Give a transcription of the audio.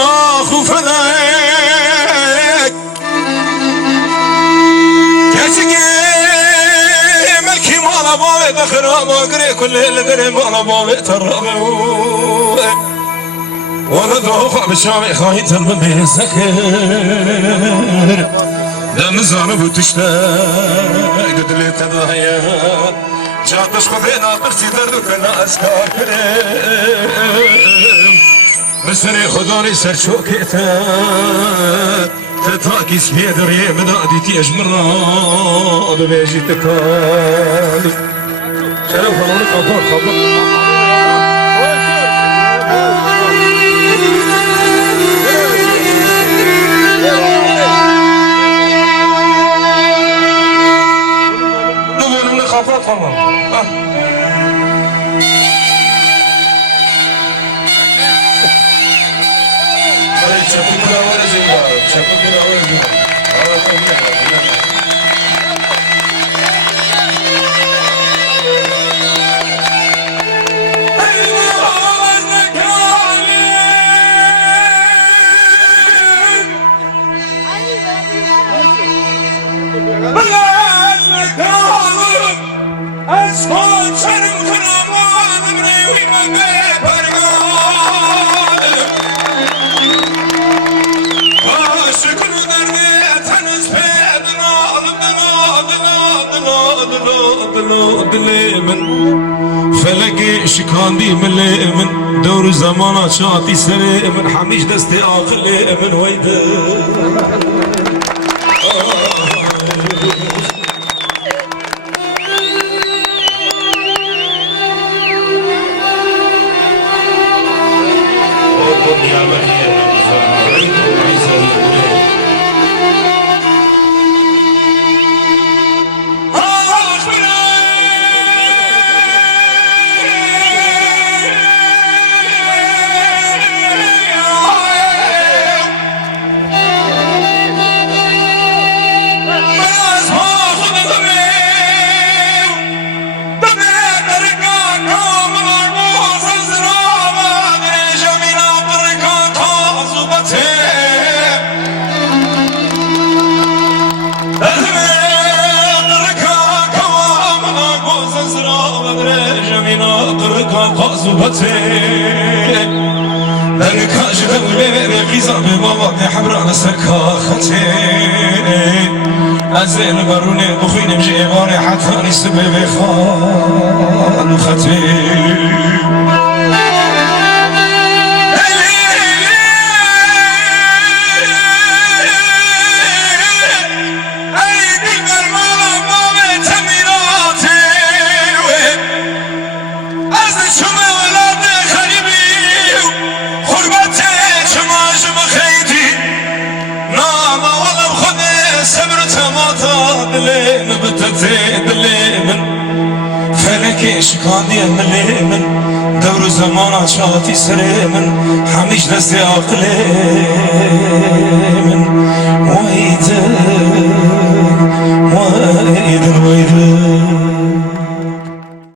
آخو فلک کسی که ملکی مالا باوی بخرابا گره کل لدر مالا باوی ترابه وانا دو خواب شامي خواهي تنبه بيزكر دم زانو بوتشتا قدلي تضايا جاتش خبينا بختي دردو كنا اسكار كريم بسري خدوني سر شوكيتا تتاكي سبيدر يمدادي تيجمرا ببيجي تكالي شرف الله خبر tamam. Hadi çabuk bir hava rezil var. Çabuk bir hava rezil var. Aslan senin kınaman yüreğime pergan Aşıkın derdi eteniz pedin adın dilemin Feleki şikandi milimin Dövr zamana çati serimin Hamiş desti akilimin Veydi من كاجد ولي غيظة بمواضع حمراء سكاختي أزين بروني بخيني بجيباني حتى نسبي بخان وختي فلكي شكاندي مليمن دور زمان شاتي سريمن حميش دستي عقلي